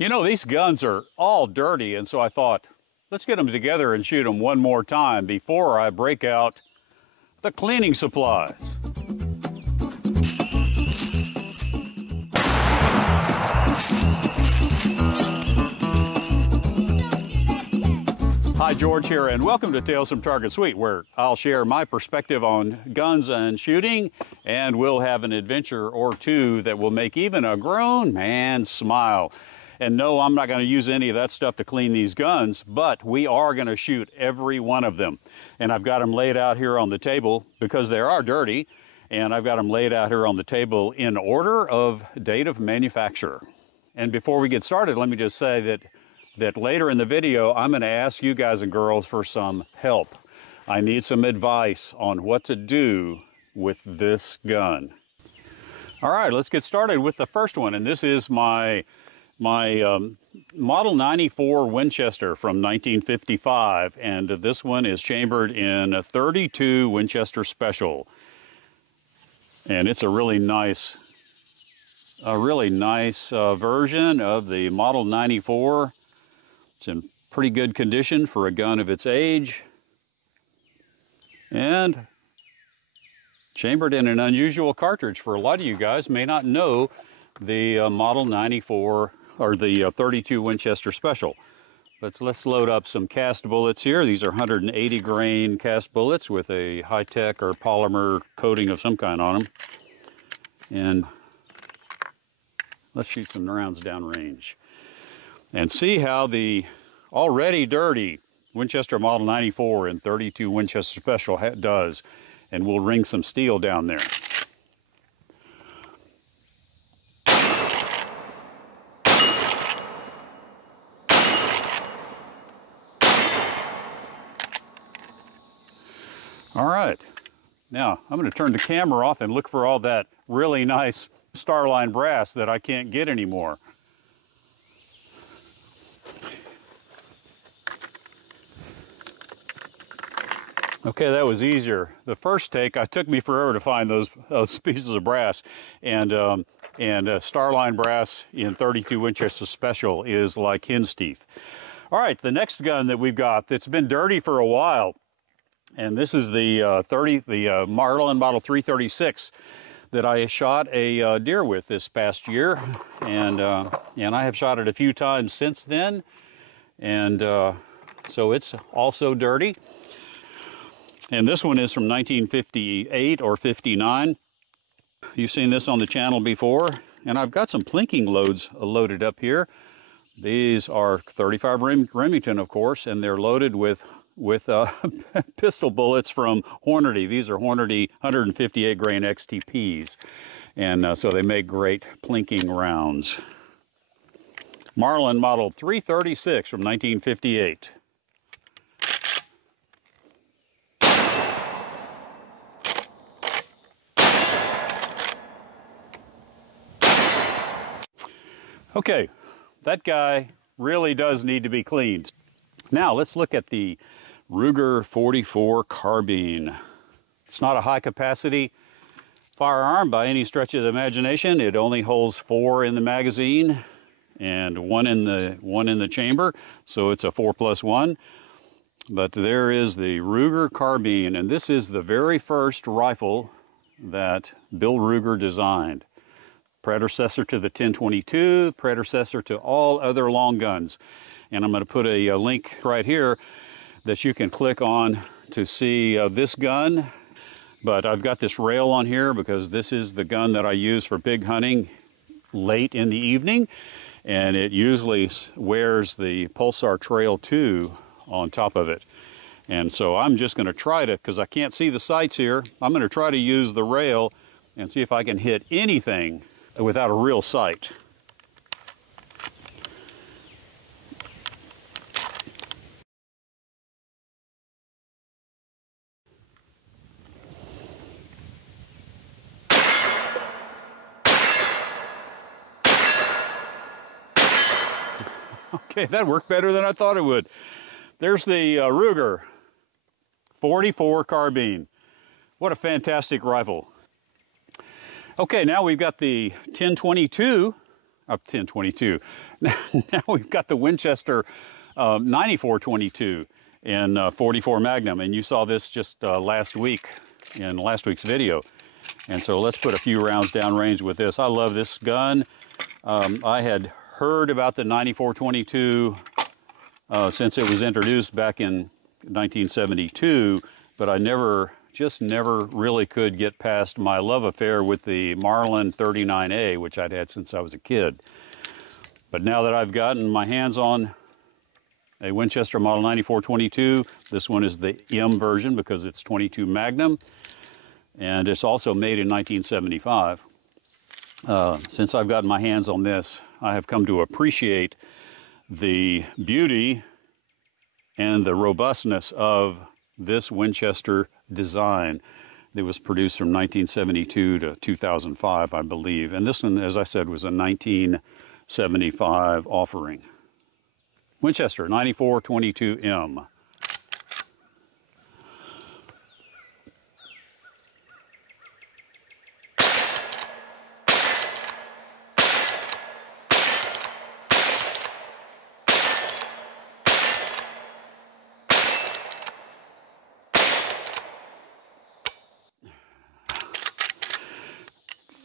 You know, these guns are all dirty, and so I thought, let's get them together and shoot them one more time before I break out the cleaning supplies. Hi, George here, and welcome to Tales from Target Suite, where I'll share my perspective on guns and shooting, and we'll have an adventure or two that will make even a grown man smile. And no, I'm not going to use any of that stuff to clean these guns, but we are going to shoot every one of them. And I've got them laid out here on the table because they are dirty, and I've got them laid out here on the table in order of date of manufacture. And before we get started, let me just say that later in the video, I'm going to ask you guys and girls for some help. I need some advice on what to do with this gun. All right, let's get started with the first one, and this is my Model 94 Winchester from 1955, and this one is chambered in a 32 Winchester Special, and it's a really nice version of the Model 94. It's in pretty good condition for a gun of its age, and chambered in an unusual cartridge. For a lot of you guys may not know the Model 94 or the 32 Winchester Special. Let's load up some cast bullets here. These are 180 grain cast bullets with a high-tech or polymer coating of some kind on them. And let's shoot some rounds downrange and see how the already dirty Winchester Model 94 and 32 Winchester Special does. And we'll ring some steel down there. All right, now I'm going to turn the camera off and look for all that really nice Starline brass that I can't get anymore. Okay, that was easier. The first take, it took me forever to find those pieces of brass, and Starline brass in 32 Winchester Special is like hen's teeth. All right, the next gun that we've got that's been dirty for a while, and this is the Marlin Model 336 that I shot a deer with this past year, and I have shot it a few times since then, and so it's also dirty. And this one is from 1958 or 59. You've seen this on the channel before, and I've got some plinking loads loaded up here. These are 35 Remington, of course, and they're loaded with pistol bullets from Hornady. These are Hornady 158 grain XTPs, and so they make great plinking rounds. Marlin Model 336 from 1958. Okay, that guy really does need to be cleaned. Now let's look at the Ruger 44 carbine. It's not a high capacity firearm by any stretch of the imagination. It only holds 4 in the magazine and one in the chamber, so it's a 4+1. But there is the Ruger carbine, and this is the very first rifle that Bill Ruger designed. Predecessor to the 1022, predecessor to all other long guns. And I'm going to put a link right here that you can click on to see this gun. But I've got this rail on here because this is the gun that I use for big hunting late in the evening. And it usually wears the Pulsar Trail 2 on top of it. And so I'm just going to try to, because I can't see the sights here, I'm going to try to use the rail and see if I can hit anything without a real sight. Okay, that worked better than I thought it would. There's the Ruger 44 carbine. What a fantastic rifle. Okay, now we've got the 1022, Now we've got the Winchester 9422 in 44 Magnum, and you saw this just last week in last week's video. And so let's put a few rounds downrange with this. I love this gun. I had heard about the 9422 since it was introduced back in 1972, but I just never really could get past my love affair with the Marlin 39A, which I'd had since I was a kid. But now that I've gotten my hands on a Winchester Model 9422, this one is the M version because it's 22 Magnum, and it's also made in 1975. Since I've gotten my hands on this, I have come to appreciate the beauty and the robustness of this Winchester design that was produced from 1972 to 2005, I believe. And this one, as I said, was a 1975 offering. Winchester 9422M.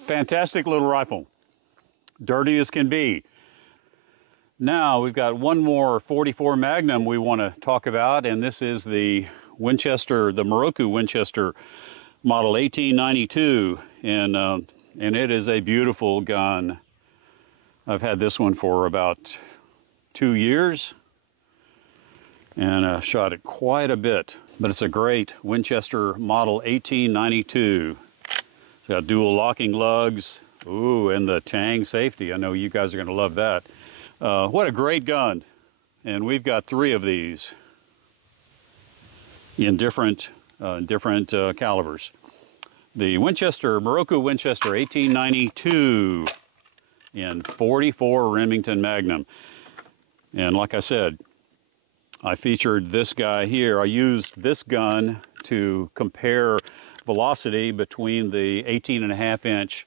Fantastic little rifle, dirty as can be. Now we've got one more 44 Magnum we want to talk about, and this is the Winchester, the Moroku Winchester Model 1892, and it is a beautiful gun. I've had this one for about 2 years, and I've shot it quite a bit, but it's a great Winchester Model 1892. It's got dual locking lugs, ooh, and the Tang safety. I know you guys are going to love that. What a great gun. And we've got 3 of these in different calibers. The Moroku Winchester 1892 in 44 Remington Magnum. And like I said, I featured this guy here. I used this gun to compare velocity between the 18.5-inch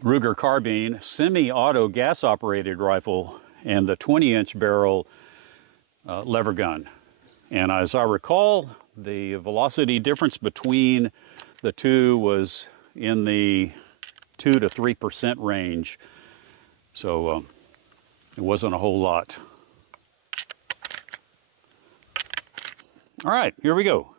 Ruger carbine semi-auto gas-operated rifle and the 20-inch barrel lever gun. And as I recall, the velocity difference between the two was in the 2 to 3% range. So it wasn't a whole lot. All right, here we go.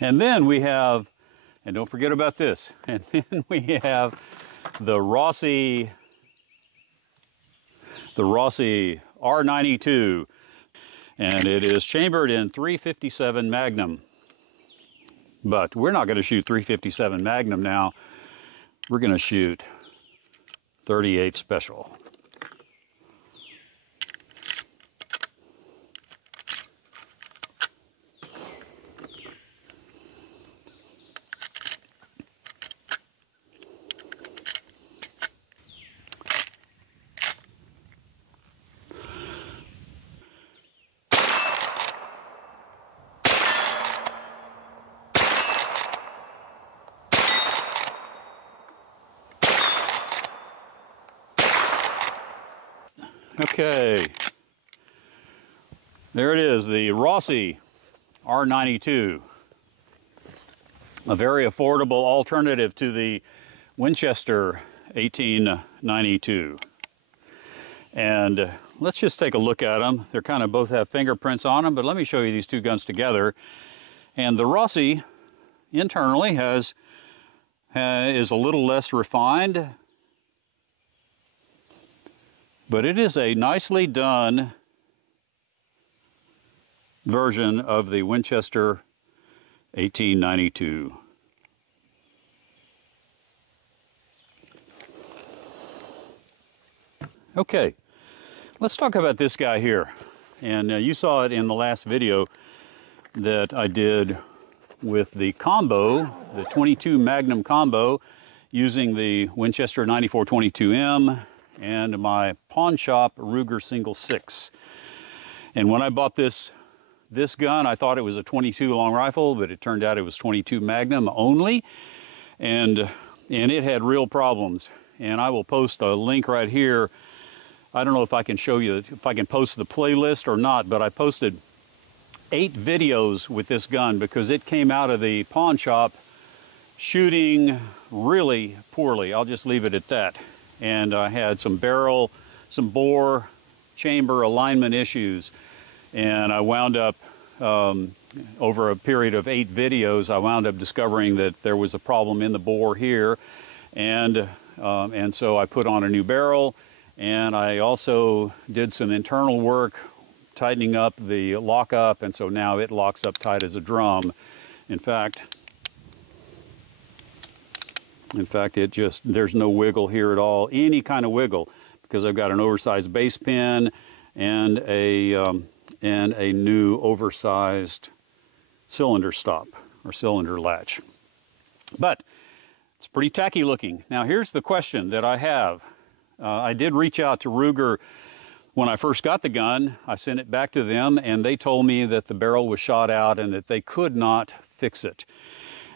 And then we have, and don't forget about this, and then we have the Rossi R92, and it is chambered in 357 Magnum. But we're not going to shoot 357 Magnum now. We're going to shoot 38 Special. Okay, there it is, the Rossi R92, a very affordable alternative to the Winchester 1892. And let's just take a look at them. They're kind of both have fingerprints on them, but let me show you these two guns together. And the Rossi internally is a little less refined, but it is a nicely done version of the Winchester 1892. Okay, Let's talk about this guy here. And you saw it in the last video that I did with the combo, the 22 Magnum combo, using the Winchester 9422M and my pawn shop Ruger single 6. And when I bought this gun, I thought it was a 22 long rifle, but it turned out it was 22 Magnum only, and it had real problems. And I will post a link right here. I don't know if I can show you, if I can post the playlist or not, but I posted 8 videos with this gun because it came out of the pawn shop shooting really poorly. I'll just leave it at that. And I had some barrel, some bore, chamber alignment issues. And I wound up, over a period of 8 videos, I wound up discovering that there was a problem in the bore here. And so I put on a new barrel, and I also did some internal work tightening up the lockup, and so now it locks up tight as a drum. In fact, there's no wiggle here at all, any kind of wiggle, because I've got an oversized base pin and a new oversized cylinder stop or cylinder latch. But it's pretty tacky looking. Now here's the question that I have. I did reach out to Ruger when I first got the gun. I sent it back to them, and they told me that the barrel was shot out and that they could not fix it.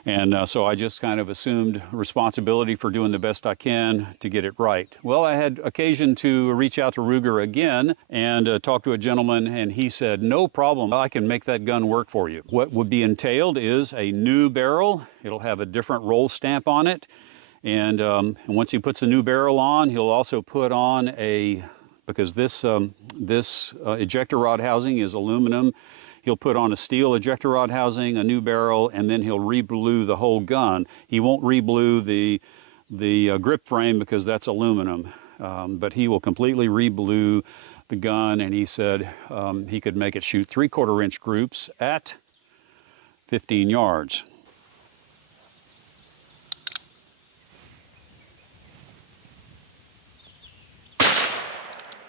And so I just kind of assumed responsibility for doing the best I can to get it right. Well, I had occasion to reach out to Ruger again and talk to a gentleman, and he said, no problem, I can make that gun work for you. What would be entailed is a new barrel. It'll have a different roll stamp on it. And once he puts a new barrel on, he'll also put on because this ejector rod housing is aluminum, he'll put on a steel ejector rod housing, a new barrel, and then he'll re-blue the whole gun. He won't re-blue the grip frame because that's aluminum, but he will completely re-blue the gun, and he said he could make it shoot 3/4 inch groups at 15 yards.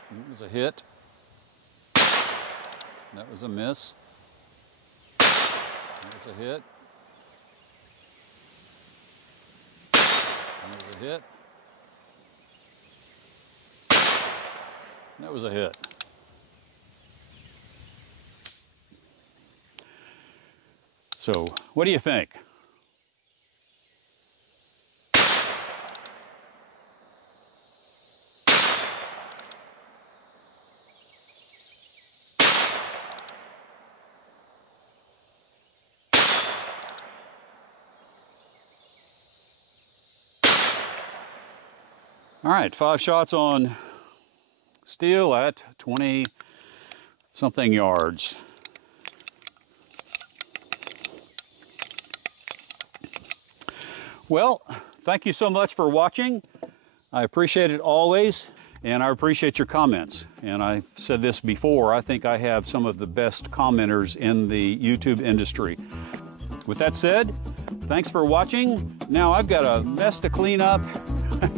That was a hit. That was a miss. That was a hit. That was a hit. That was a hit. So, what do you think? All right, 5 shots on steel at 20-something yards. Well, thank you so much for watching. I appreciate it always, and I appreciate your comments. And I've said this before, I think I have some of the best commenters in the YouTube industry. With that said, thanks for watching. Now I've got a mess to clean up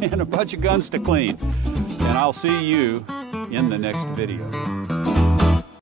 and a bunch of guns to clean. And I'll see you in the next video.